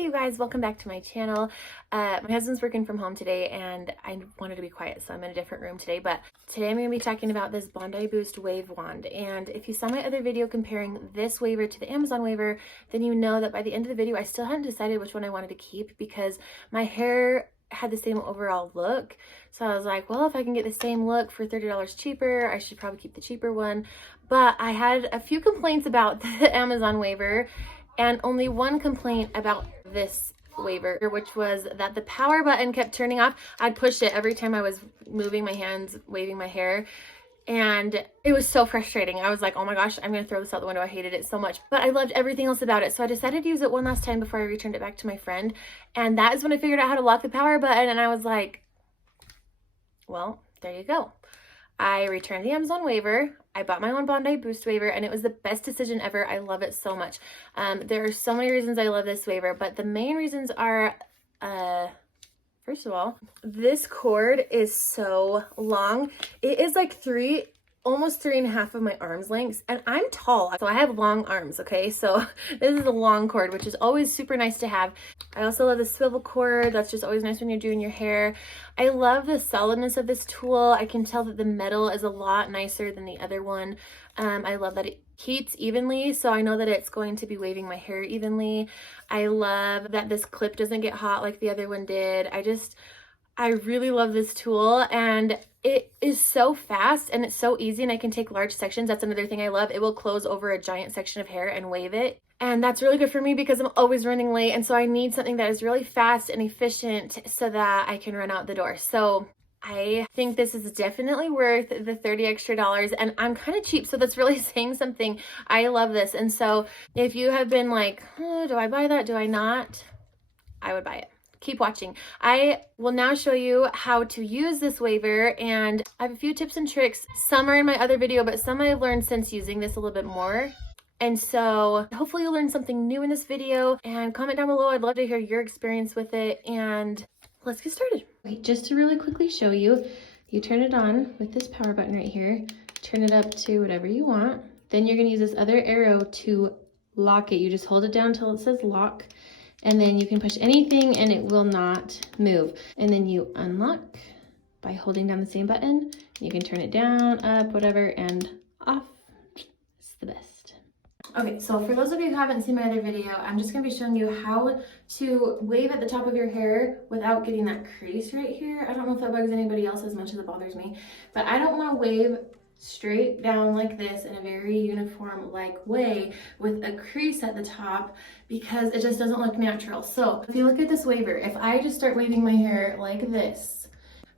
Hey you guys, welcome back to my channel. My husband's working from home today and I wanted to be quiet, so I'm in a different room today. But today I'm going to be talking about this Bondi Boost wave wand. And if you saw my other video comparing this waver to the Amazon waver, then you know that by the end of the video I still hadn't decided which one I wanted to keep because my hair had the same overall look. So I was like, well, if I can get the same look for $30 cheaper, I should probably keep the cheaper one. But I had a few complaints about the Amazon waver and only one complaint about this waver, which was that the power button kept turning off. I'd push it every time I was moving my hands, waving my hair, and it was so frustrating. I was like, oh my gosh, I'm gonna throw this out the window. I hated it so much, but I loved everything else about it. So I decided to use it one last time before I returned it back to my friend. And that is when I figured out how to lock the power button. And I was like, well, there you go. I returned the Amazon waver. I bought my own Bondi Boost waver and it was the best decision ever. I love it so much. There are so many reasons I love this waver, but the main reasons are, first of all, this cord is so long. It is like almost 3.5 of my arm's lengths, and I'm tall, so I have long arms, okay? So this is a long cord, which is always super nice to have. I also love the swivel cord. That's just always nice when you're doing your hair. I love the solidness of this tool. I can tell that the metal is a lot nicer than the other one. I love that it heats evenly, so I know that it's going to be waving my hair evenly. I love that this clip doesn't get hot like the other one did. I really love this tool, and it is so fast and it's so easy, and I can take large sections. That's another thing I love. It will close over a giant section of hair and wave it. And that's really good for me because I'm always running late. And so I need something that is really fast and efficient so that I can run out the door. So I think this is definitely worth the $30 extra. And I'm kind of cheap, so that's really saying something. I love this. And so if you have been like, oh, do I buy that? Do I not? I would buy it. Keep watching. I will now show you how to use this waver, and I have a few tips and tricks. Some are in my other video, but some I've learned since using this a little bit more. And so hopefully you'll learn something new in this video, and comment down below. I'd love to hear your experience with it, and let's get started. Wait, just to really quickly show you, you turn it on with this power button right here, turn it up to whatever you want. Then you're gonna use this other arrow to lock it. You just hold it down until it says lock. And then you can push anything and it will not move. And then you unlock by holding down the same button. You can turn it down, up, whatever, and off. It's the best. Okay, so for those of you who haven't seen my other video, I'm just gonna be showing you how to wave at the top of your hair without getting that crease right here. I don't know if that bugs anybody else as much as it bothers me, but I don't wanna wave straight down like this in a very uniform like way with a crease at the top because it just doesn't look natural. So if you look at this waver, if I just start waving my hair like this,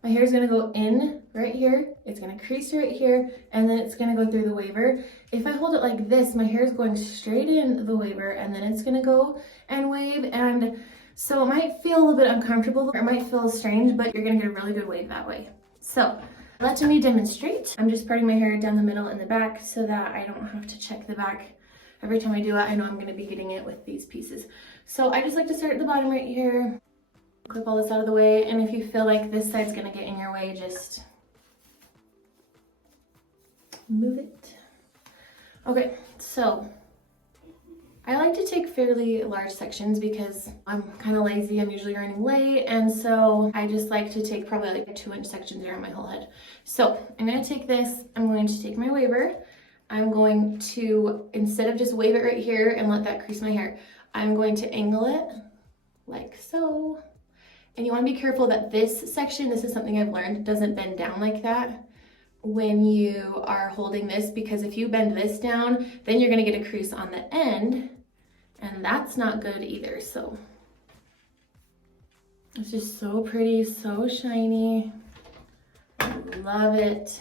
my hair is going to go in right here, it's going to crease right here, and then it's going to go through the waver. If I hold it like this, my hair is going straight in the waver, and then it's going to go and wave. And so it might feel a little bit uncomfortable, or it might feel strange, but you're going to get a really good wave that way. So let me demonstrate. I'm just parting my hair down the middle and the back so that I don't have to check the back every time I do it. I know I'm going to be getting it with these pieces. So I just like to start at the bottom right here, clip all this out of the way, and if you feel like this side's going to get in your way, just move it. Okay, so I like to take fairly large sections because I'm kind of lazy. I'm usually running late, and so I just like to take probably like 2-inch sections around my whole head. So I'm going to take this, I'm going to take my waver, I'm going to, instead of just wave it right here and let that crease my hair, I'm going to angle it like so. And you want to be careful that this section, this is something I've learned, doesn't bend down like that when you are holding this, because if you bend this down, then you're going to get a crease on the end, and that's not good either. So it's just so pretty, so shiny. I love it.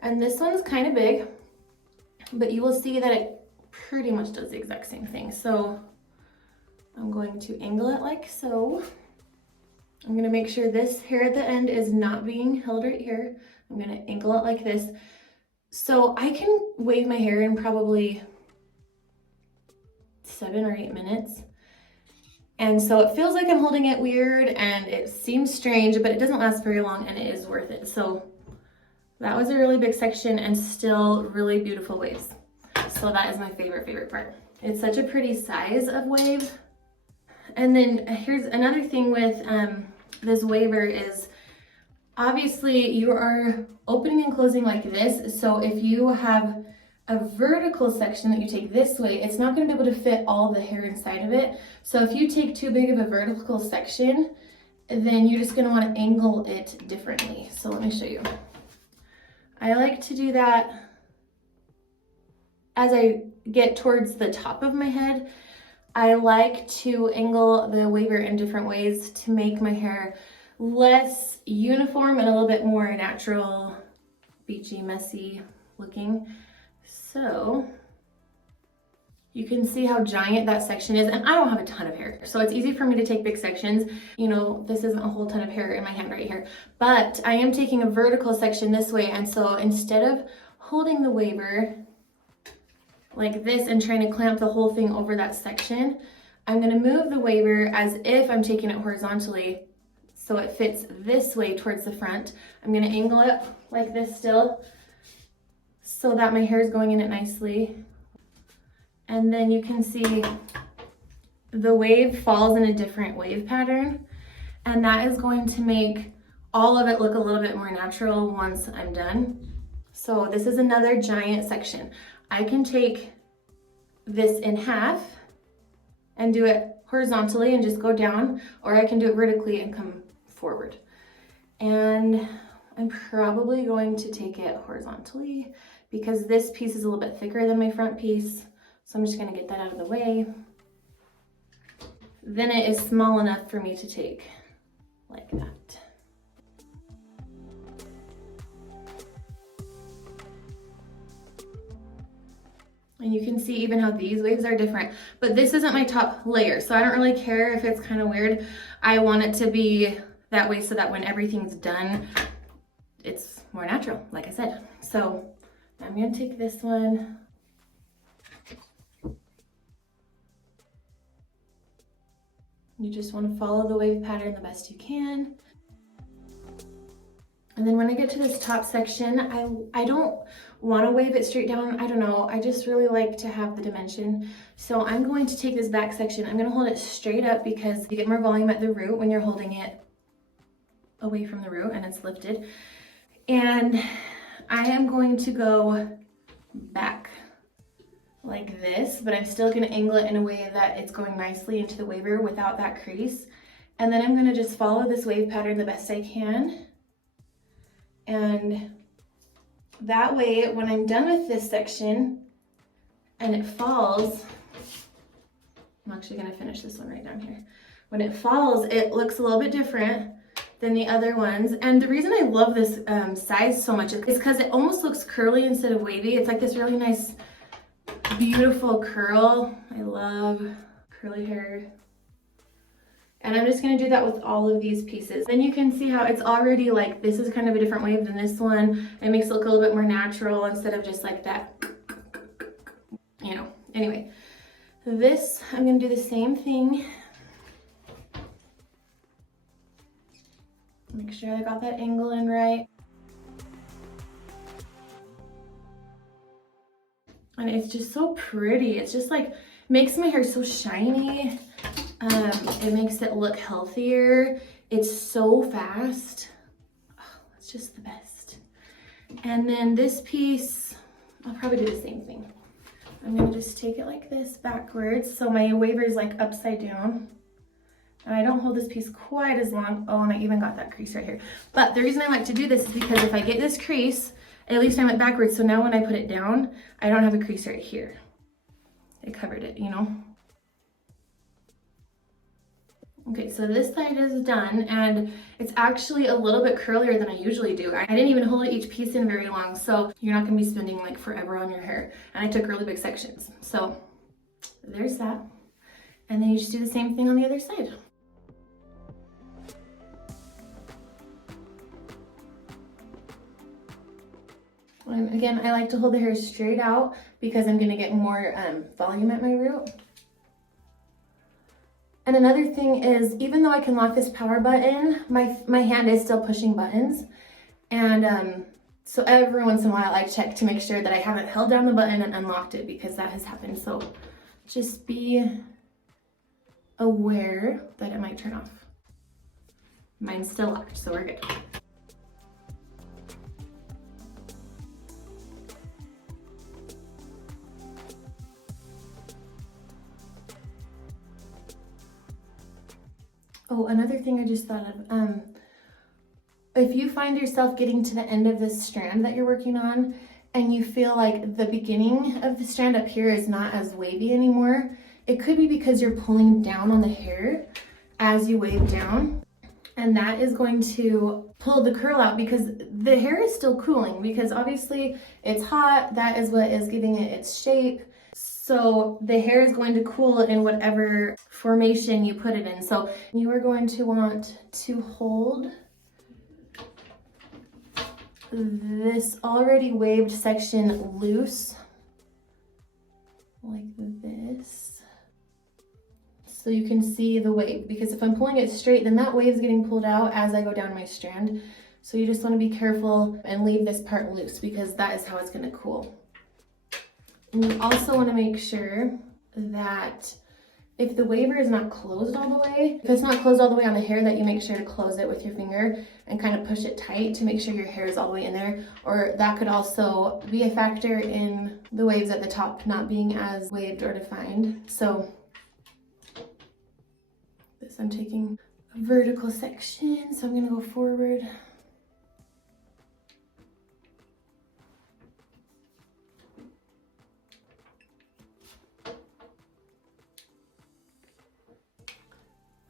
And this one's kind of big, but you will see that it pretty much does the exact same thing. So I'm going to angle it like so. I'm going to make sure this hair at the end is not being held right here. I'm going to angle it like this. So I can wave my hair in probably 7 or 8 minutes. And so it feels like I'm holding it weird and it seems strange, but it doesn't last very long and it is worth it. So that was a really big section and still really beautiful waves. So that is my favorite part. It's such a pretty size of wave. And then here's another thing with this waver is obviously you are opening and closing like this. So if you have a vertical section that you take this way, it's not going to be able to fit all the hair inside of it. So if you take too big of a vertical section, then you're just going to want to angle it differently. So let me show you. I like to do that as I get towards the top of my head. I like to angle the waver in different ways to make my hair less uniform and a little bit more natural, beachy, messy looking. So you can see how giant that section is, and I don't have a ton of hair, so it's easy for me to take big sections. You know, this isn't a whole ton of hair in my hand right here, but I am taking a vertical section this way, and so instead of holding the waver like this and trying to clamp the whole thing over that section, I'm gonna move the waver as if I'm taking it horizontally so it fits this way towards the front. I'm gonna angle it like this still so that my hair is going in it nicely. And then you can see the wave falls in a different wave pattern, and that is going to make all of it look a little bit more natural once I'm done. So this is another giant section. I can take this in half and do it horizontally and just go down, or I can do it vertically and come forward. And I'm probably going to take it horizontally because this piece is a little bit thicker than my front piece. So I'm just gonna get that out of the way. Then it is small enough for me to take like that. And you can see even how these waves are different, but this isn't my top layer, so I don't really care if it's kind of weird. I want it to be that way so that when everything's done, it's more natural, like I said. So I'm gonna take this one. You just want to follow the wave pattern the best you can. And then when I get to this top section, I don't want to wave it straight down. I don't know. I just really like to have the dimension. So I'm going to take this back section. I'm going to hold it straight up because you get more volume at the root when you're holding it away from the root and it's lifted. And I am going to go back like this, but I'm still going to angle it in a way that it's going nicely into the waver without that crease. And then I'm going to just follow this wave pattern the best I can. And that way, when I'm done with this section and it falls, I'm actually going to finish this one right down here. When it falls, it looks a little bit different than the other ones. And the reason I love this size so much is because it almost looks curly instead of wavy. It's like this really nice, beautiful curl. I love curly hair. And I'm just gonna do that with all of these pieces. Then you can see how it's already like, this is kind of a different wave than this one. It makes it look a little bit more natural instead of just like that, you know. Anyway, this, I'm gonna do the same thing. Make sure I got that angle in right. And it's just so pretty. It's just like, makes my hair so shiny. It makes it look healthier. It's so fast. Oh, it's just the best. And then this piece, I'll probably do the same thing. I'm gonna just take it like this backwards. So my waver is like upside down. And I don't hold this piece quite as long. Oh, and I even got that crease right here. But the reason I like to do this is because if I get this crease, at least I went backwards. So now when I put it down, I don't have a crease right here. It covered it, you know? Okay, so this side is done, and it's actually a little bit curlier than I usually do. I didn't even hold each piece in very long, so you're not gonna be spending like forever on your hair. And I took really big sections. So there's that. And then you just do the same thing on the other side. And again, I like to hold the hair straight out because I'm gonna get more volume at my root. And another thing is, even though I can lock this power button, my hand is still pushing buttons. And So every once in a while I check to make sure that I haven't held down the button and unlocked it, because that has happened. So just be aware that it might turn off. Mine's still locked, so we're good. Oh, another thing I just thought of, if you find yourself getting to the end of this strand that you're working on and you feel like the beginning of the strand up here is not as wavy anymore, it could be because you're pulling down on the hair as you wave down, and that is going to pull the curl out, because the hair is still cooling, because obviously it's hot. That is what is giving it its shape. So the hair is going to cool in whatever formation you put it in. So you are going to want to hold this already waved section loose like this, so you can see the wave, because if I'm pulling it straight, then that wave is getting pulled out as I go down my strand. So you just want to be careful and leave this part loose, because that is how it's going to cool. And you also want to make sure that if the waver is not closed all the way, if it's not closed all the way on the hair, that you make sure to close it with your finger and kind of push it tight to make sure your hair is all the way in there. Or that could also be a factor in the waves at the top not being as waved or defined. So this, I'm taking a vertical section, so I'm going to go forward.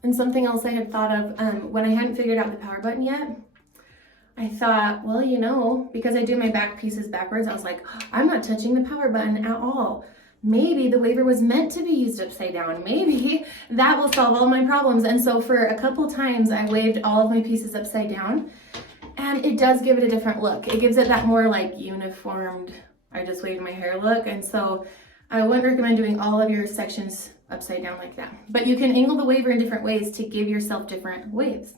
And something else I had thought of, when I hadn't figured out the power button yet, I thought, well, you know, because I do my back pieces backwards, I was like, I'm not touching the power button at all. Maybe the waver was meant to be used upside down. Maybe that will solve all my problems. And so for a couple times, I waved all of my pieces upside down, and it does give it a different look. It gives it that more like uniformed, I just waved my hair look. And so I wouldn't recommend doing all of your sections upside down like that. But you can angle the waver in different ways to give yourself different waves.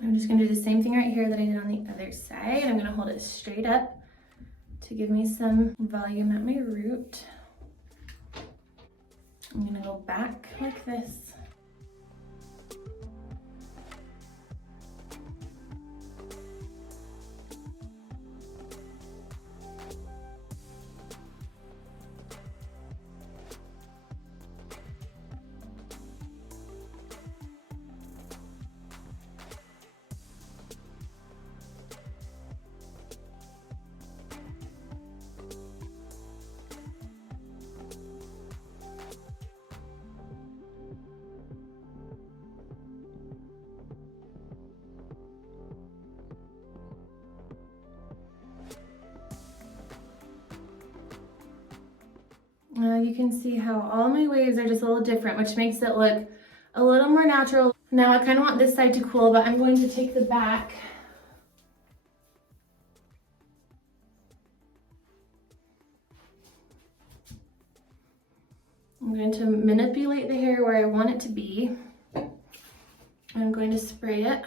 I'm just going to do the same thing right here that I did on the other side. I'm going to hold it straight up to give me some volume at my root. I'm going to go back like this. You can see how all my waves are just a little different, which makes it look a little more natural. Now I kind of want this side to cool, but I'm going to take the back I'm going to manipulate the hair where I want it to be. I'm going to spray it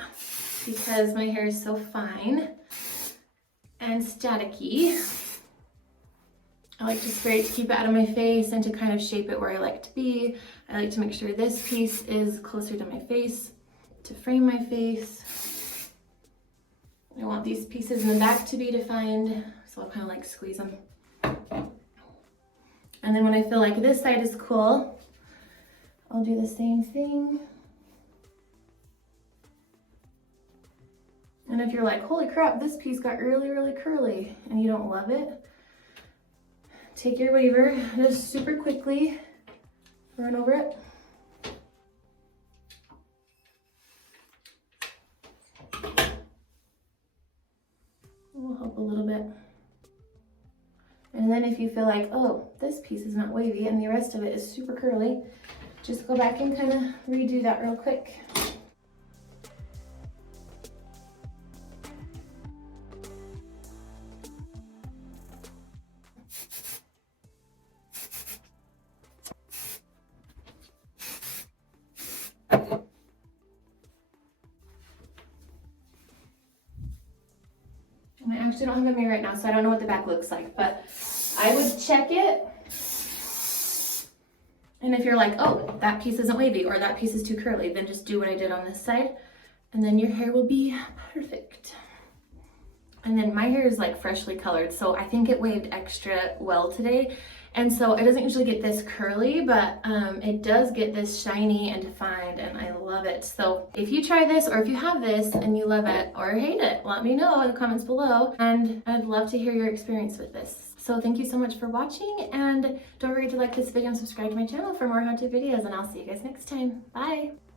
because my hair is so fine and staticky. I like to spray it to keep it out of my face and to kind of shape it where I like to be. I like to make sure this piece is closer to my face to frame my face. I want these pieces in the back to be defined, so I'll kind of like squeeze them. And then when I feel like this side is cool, I'll do the same thing. And if you're like, holy crap, this piece got really, really curly and you don't love it, take your waver, just super quickly run over it. will help a little bit. And then if you feel like, oh, this piece is not wavy and the rest of it is super curly, just go back and kind of redo that real quick. And I actually don't have a mirror right now, so I don't know what the back looks like, but I would check it. And if you're like, oh, that piece isn't wavy or that piece is too curly, then just do what I did on this side, and then your hair will be perfect. And then my hair is like freshly colored, so I think it waved extra well today. And so it doesn't usually get this curly, but it does get this shiny and defined, and I love it. So if you try this, or if you have this and you love it or hate it, let me know in the comments below, and I'd love to hear your experience with this. So thank you so much for watching, and don't forget to like this video and subscribe to my channel for more how-to videos, and I'll see you guys next time. Bye!